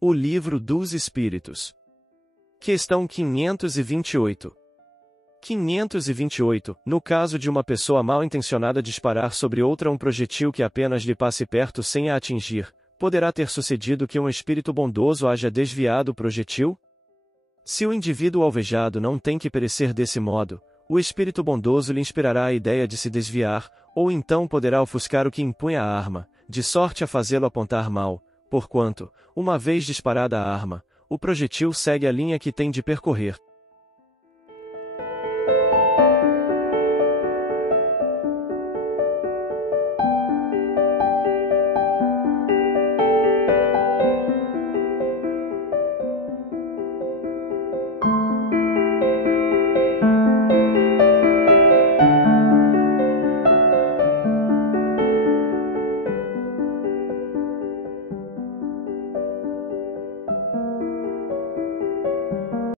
O Livro dos Espíritos. Questão 528. 528. No caso de uma pessoa mal intencionada disparar sobre outra um projetil que apenas lhe passe perto sem a atingir, poderá ter sucedido que um espírito bondoso haja desviado o projetil? Se o indivíduo alvejado não tem que perecer desse modo, o espírito bondoso lhe inspirará a ideia de se desviar, ou então poderá ofuscar o que impunha a arma, de sorte a fazê-lo apontar mal, porquanto, uma vez disparada a arma, o projetil segue a linha que tem de percorrer,